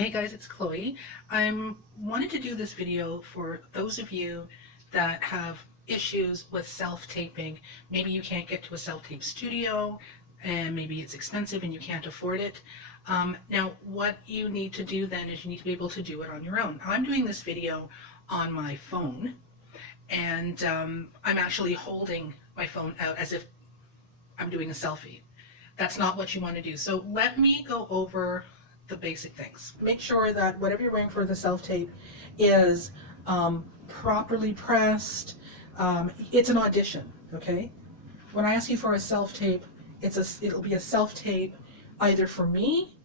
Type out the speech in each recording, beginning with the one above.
Hey guys, it's Chloe. I wanted to do this video for those of you that have issues with self-taping. Maybe you can't get to a self-tape studio and maybe it's expensive and you can't afford it. Now what you need to do then is you need to be able to do it on your own. I'm doing this video on my phone and I'm actually holding my phone out as if I'm doing a selfie. That's not what you want to do. So let me go over the basic things. Make sure that whatever you're wearing for the self-tape is properly pressed. It's an audition, okay? When I ask you for a self-tape, it'll be a self-tape either for me,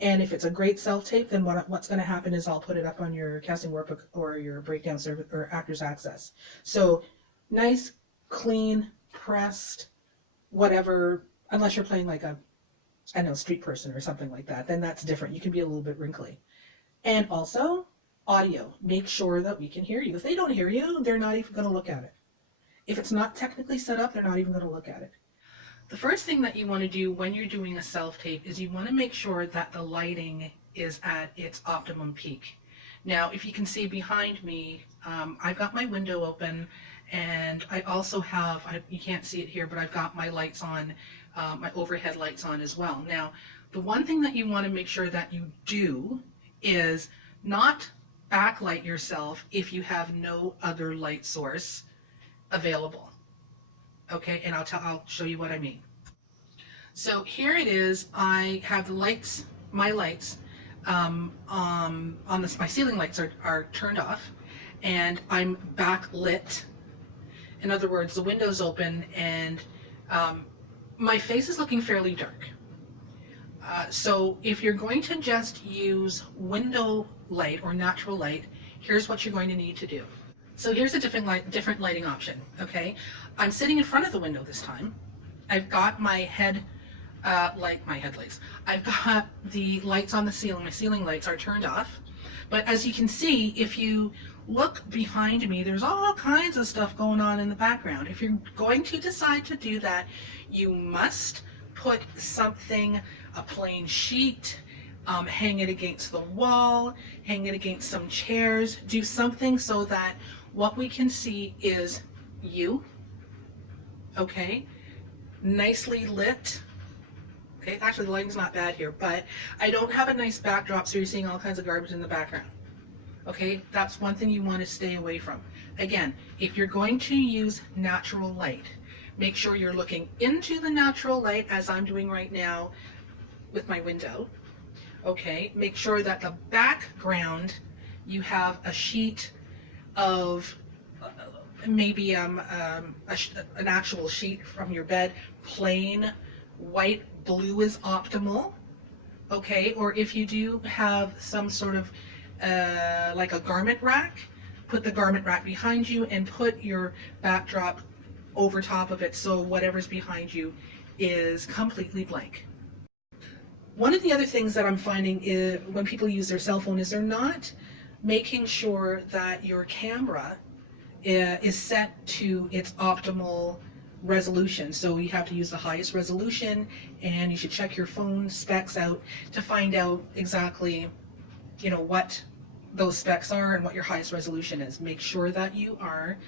and if it's a great self-tape, then what's going to happen is I'll put it up on your casting workbook or your breakdown service or Actors Access. So nice, clean, pressed, whatever, unless you're playing like a I know, street person or something like that, then that's different. You can be a little bit wrinkly. And also, audio. Make sure that we can hear you. If they don't hear you, they're not even going to look at it. If it's not technically set up, they're not even going to look at it. The first thing that you want to do when you're doing a self-tape is you want to make sure that the lighting is at its optimum peak. Now, if you can see behind me, I've got my window open, and I also have, you can't see it here, but I've got my lights on, my overhead lights on as well. Now, the one thing that you want to make sure that you do is not backlight yourself if you have no other light source available. Okay, and I'll show you what I mean. So here it is. I have the lights, my lights, my ceiling lights are turned off, and I'm backlit. In other words, the window's open, and my face is looking fairly dark. So if you're going to just use window light or natural light, here's what you're going to need to do. So here's a different lighting option, okay? I'm sitting in front of the window this time. I've got my headlights. I've got the lights on the ceiling. My ceiling lights are turned off. But as you can see, if you look behind me, there's all kinds of stuff going on in the background. If you're going to decide to do that, you must put something, a plain sheet, hang it against the wall, hang it against some chairs, do something so that what we can see is you, okay, nicely lit. Okay, actually the lighting's not bad here, but I don't have a nice backdrop, so you're seeing all kinds of garbage in the background. Okay, that's one thing you want to stay away from. Again, if you're going to use natural light, make sure you're looking into the natural light as I'm doing right now with my window. Okay, make sure that the background, you have a sheet of maybe an actual sheet from your bed, plain white, blue is optimal. Okay, or if you do have some sort of like a garment rack, put the garment rack behind you and put your backdrop over top of it so whatever's behind you is completely blank. One of the other things that I'm finding is when people use their cell phone is they're not making sure that your camera is set to its optimal resolution. So you have to use the highest resolution, and you should check your phone specs out to find out exactly, you know, what those specs are and what your highest resolution is. Make sure that you are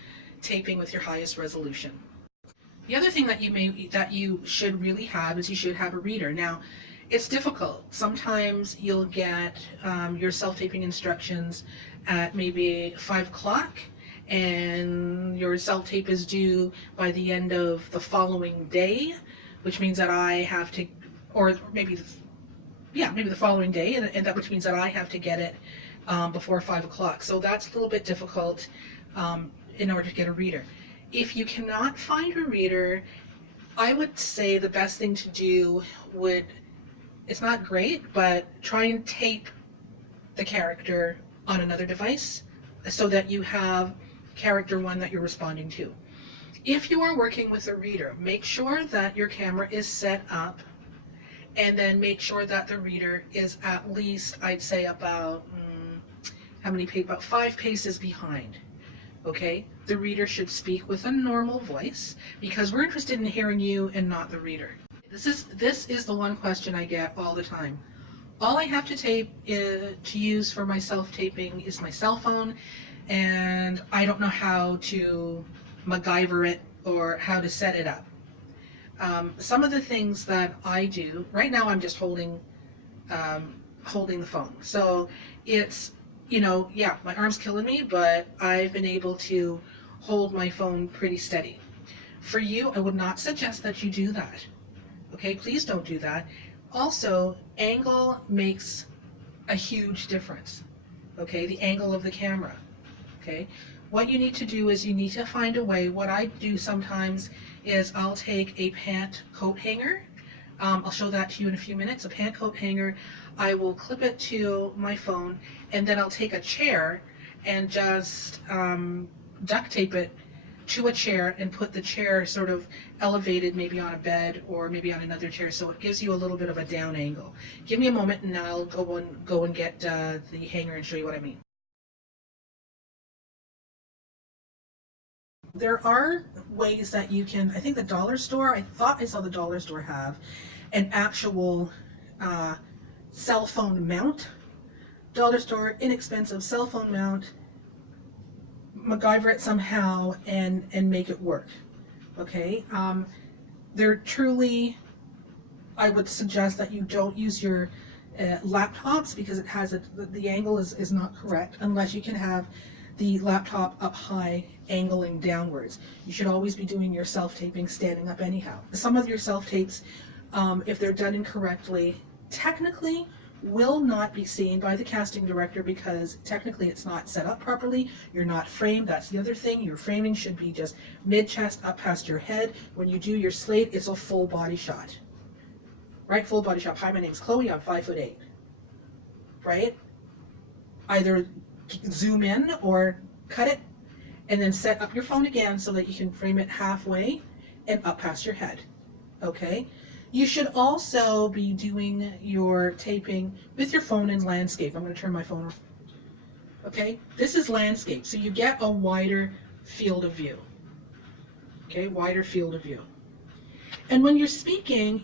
taping with your highest resolution. The other thing that you should really have is you should have a reader. Now, it's difficult. Sometimes you'll get your self-taping instructions at maybe 5 o'clock, and your self-tape is due by the end of the following day, which means that I have to, or maybe the following day, and that which means that I have to get it before 5 o'clock. So that's a little bit difficult in order to get a reader. If you cannot find a reader, I would say the best thing to do would, it's not great, but try and tape the character on another device so that you have character one that you're responding to. If you are working with a reader, make sure that your camera is set up, and then make sure that the reader is at least, I'd say about, about 5 paces behind. Okay, the reader should speak with a normal voice because we're interested in hearing you and not the reader. This is the one question I get all the time. All I have to tape to use for my self-taping is my cell phone, and I don't know how to MacGyver it or how to set it up. Some of the things that I do right now, I'm just holding the phone. So it's, yeah, my arm's killing me, but I've been able to hold my phone pretty steady. For you, I would not suggest that you do that. Okay, please don't do that. Also, angle makes a huge difference. Okay, the angle of the camera. Okay, what you need to do is you need to find a way. What I do sometimes is I'll take a pant coat hanger. I'll show that to you in a few minutes. A pant coat hanger. I will clip it to my phone, and then I'll take a chair and just duct tape it to a chair and put the chair sort of elevated, maybe on a bed or maybe on another chair, so it gives you a little bit of a down angle. Give me a moment and I'll go and get the hanger and show you what I mean. There are ways that you can, I think the dollar store, I thought I saw the dollar store have an actual cell phone mount. Dollar store, inexpensive cell phone mount. MacGyver it somehow and make it work. Okay, they're truly, I would suggest that you don't use your laptops, because it has the angle is not correct unless you can have the laptop up high angling downwards. You should always be doing your self-taping standing up anyhow. Some of your self-tapes, if they're done incorrectly, technically will not be seen by the casting director, because technically it's not set up properly. You're not framed. That's the other thing. Your framing should be just mid-chest up past your head. When you do your slate, it's a full body shot. Right? Full body shot. Hi, my name's Chloe. I'm 5'8". Right? Either zoom in or cut it and then set up your phone again so that you can frame it halfway and up past your head. Okay? You should also be doing your taping with your phone in landscape. I'm going to turn my phone off. Okay? This is landscape, so you get a wider field of view. Okay? Wider field of view. And when you're speaking,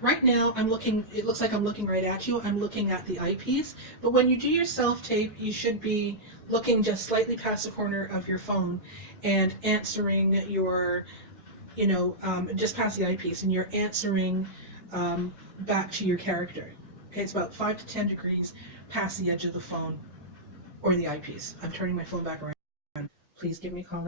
right now, I'm looking, it looks like I'm looking right at you. I'm looking at the eyepiece. But when you do your self-tape, you should be looking just slightly past the corner of your phone and answering your, just past the eyepiece, and you're answering back to your character. Okay, it's about 5 to 10 degrees past the edge of the phone or the eyepiece. I'm turning my phone back around. Please give me a call.